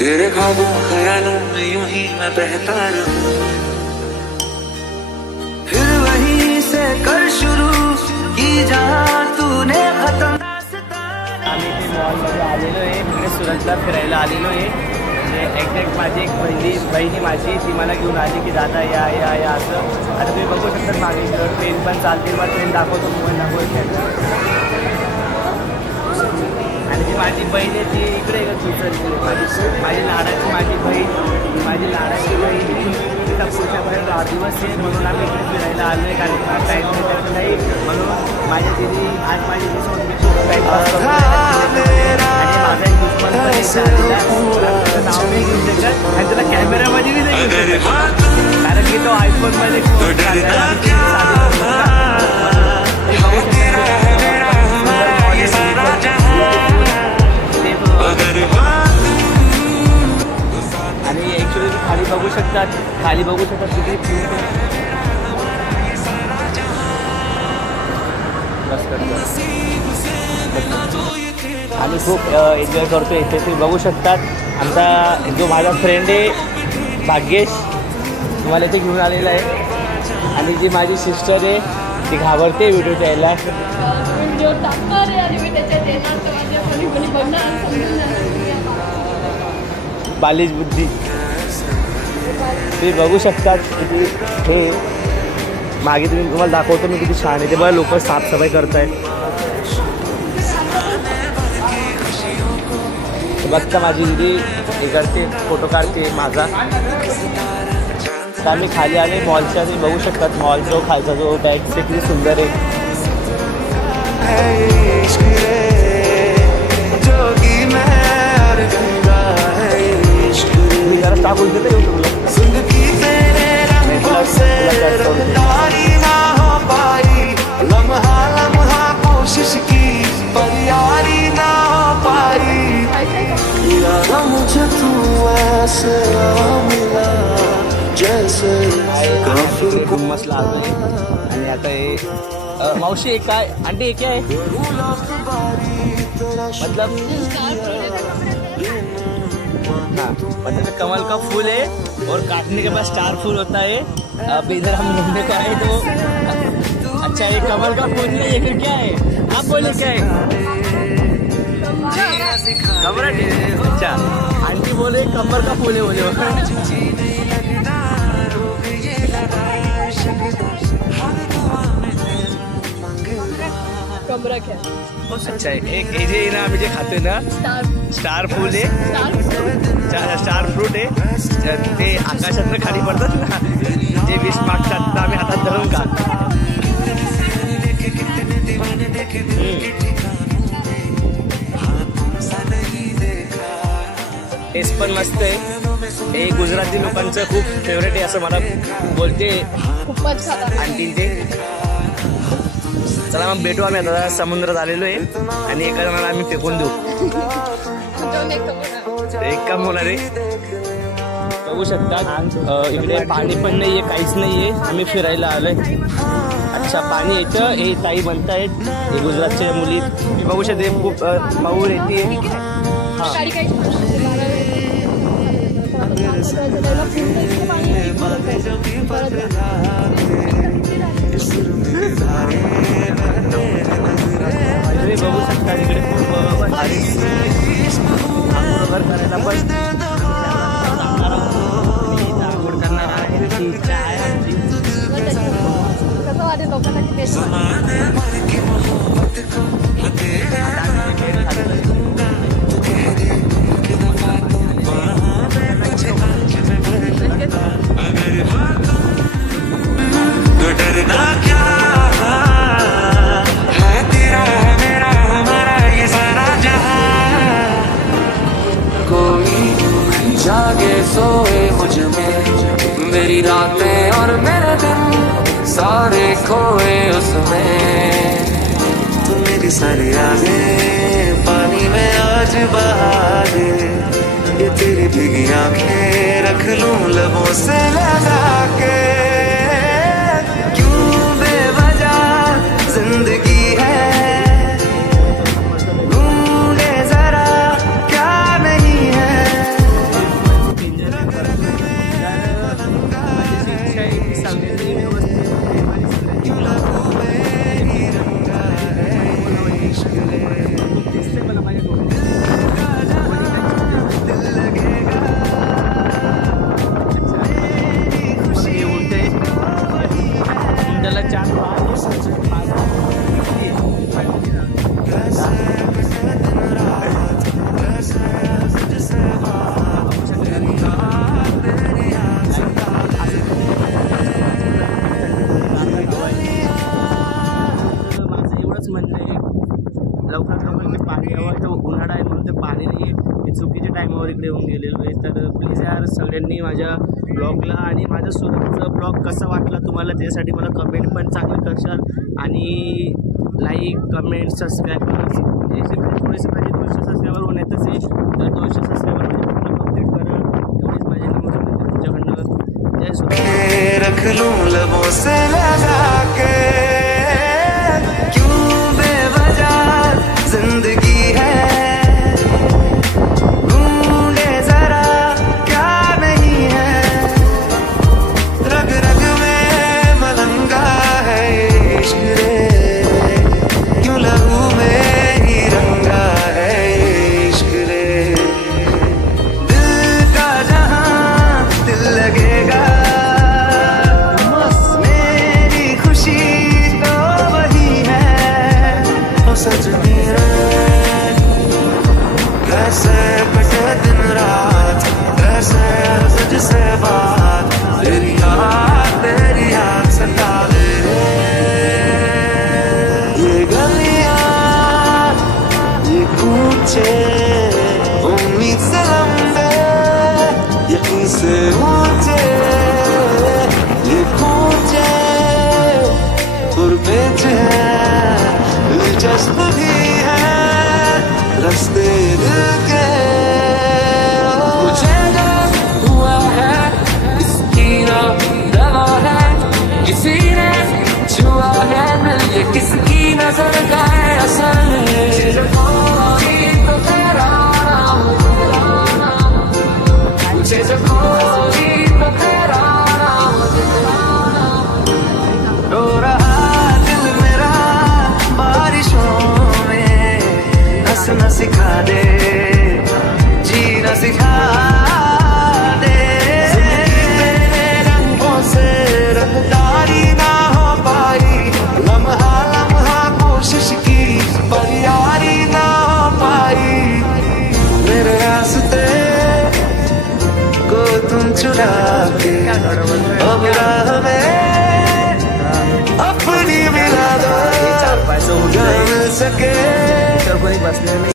तेरे ख्वाबों ख्यालों में यूं ही मैं बहता रहूं, फिर वहीं से कर शुरू की जहां तूने खत्म। आम्ही ते मॉलमध्ये आलेलो आहे, इकडे सुरतला फिरायला आलेलो आहे. म्हणजे एक्झॅक्ट माझी एक बहिणी माझी ती मला घेऊन आली की दादा या या या असं. आता तुम्ही बघू शकता मागे ट्रेन पण चालते, मला ट्रेन दाखवतो, मोबाईल दाखवतो. आणि ती माझी बहीण आहे ती इकडे माझी लाडाची माझी लाडाची बहीण तिचा पुढच्यापर्यंत 8 दिवस आहे, म्हणून आम्ही इकडे फिरायला आलो आहे. कारण मला टाईम भेटत नाही, म्हणून माझ्या दिदी आज माझी टाईम पास करतो. आणि माझा एक दुश्मन पण त्याचं नाव नाही घेऊ शकत आणि त्याला कॅमेऱ्यामध्ये बी नाही घेऊ शकत, कारण की तो आयफोनमध्ये आणि ॲक्च्युली खाली बघू शकतात किती आणि खूप एन्जॉय करतो इथे. तुम्ही बघू शकतात आमचा जो माझा फ्रेंड आहे भाग्येश तुम्हाला इथे घेऊन आलेला आहे. आणि जी माझी सिस्टर आहे ती घाबरते व्हिडिओ द्यायला. बालिश बुद्धी तुम्ही बघू शकतात किती हे मागे तुम्हाला दाखवतो मी किती छान आहे ते. बघा लोक साफसफाई करतायत. बघता माझी दिदी हे करते, फोटो काढते माझा. तर आम्ही खाली आले मॉलच्या. तुम्ही बघू शकतात मॉल जो खालचा जो बॅग ते किती सुंदर आहे. मी जरा स्टाफ बोलतो ते यूट्यूबला कोशिश की पर यारी ना पाई, मुझे तू ऐसे मिला जैसे मस्त लागले. आणि आता हे मावशी काय आंटी हे काय मतलब हाँ मतलब कमल का फूल है और काटने के बाद स्टार फूल होता है. अब इधर हम घूमने को आए तो अच्छा ये कमल का फूल नहीं है, फिर क्या है? आप बोले क्या है? कमरा. अच्छा आंटी बोले कमर का फूल है बोले. कमरा क्या? अच्छा एक हे ना आम्ही जे खातोय ना स्टार फूल आहे, स्टार फ्रूट आहे. ते आकाशातनं खाली पडतात ना जे विष मागतात तर आम्ही हातात धरून का. टेस्ट पण मस्त आहे. हे गुजराती लोकांचं खूप फेवरेट आहे असं मला बोलते आंटी ते. चला मग भेटू. आम्ही आता समुद्रात आलेलो आहे आणि एका जणाला आम्ही फेकून देऊ. एक काम होणार आहे. बघू शकता इकडे पाणी पण नाही आहे, काहीच नाही आहे. आम्ही फिरायला आलोय. अच्छा पाणी येतं हे ताई म्हणतायत हे गुजरातच्या मुली. मी बघू शकते खूप माऊर येते. बघू शकता इकडे खूप बरोबर करायला पण आवड करणार आहे. जागे सोए मुझ में मेरी रातें और मेरे दिन सारे खोए उसमें. तू मेरी सारी यादें पानी में आज बहा दे. ये तेरी भीगी आंखें रख लूं लबों से लगा के. क्यों बेवजह जिंदगी है ढूंढे जरा क्या नहीं है. आले नाही, मी चुकीच्या टायमावर इकडे येऊन गेलेलो आहे. तर प्लीज यार सगळ्यांनी माझ्या ब्लॉगला आणि माझ्या स्वतःचा ब्लॉग कसा वाटला तुम्हाला त्यासाठी मला कमेंट पण चांगलं करशाल आणि लाईक कमेंट सबस्क्राईब थोडेसे माझे 200 सबस्क्रायबर होण्यातच आहे. तर 200 सबस्क्रायबर पूर्ण कंप्लीट करा, एवढीच माझी नम्र तुमच्याकडनं. जय सुखी रख लूं लबों से लगा के, क्यों बेवजह जिंदगी है, ढूंढे जरा क्या नहीं है, रग रग में मलंगा है इश्क रे, क्यों लहू में ही रंगा है इश्क रे, दिल का जहां दिल लगेगा, मेरी खुशी तो वही है, ओ सजनी रे कैसे कटे दिन रात, कैसे सज से बात, तेरी याद सतावे रे, ये गलियां ये कूचे उम्मीद से लंबे यकीन से ऊंचे, ये कूचे और पेच है दिलचस्प भी है रास्ते दिल के, मुझे जो हुआ है इसकी ना दवा है, किसी ने छुआ है दिल ये किसकी नजर का है असर, मुझे कोई तो तेरा नाम, मुझे जो कोई तो तेरा नाम, रो रहा दिल मेरा बारिशों में, हंसना सिखा दे जीना सिखा दे, जिंदगी तेरे रंगों से रंगदारी ना हो पाई, लम्हा लम्हा कोशिश की पर यारी ना हो पाई, मेरे रास्ते को तुम चुरा के अब राह में अपनी मिला दो, मिल सके कोणी बसले नाही.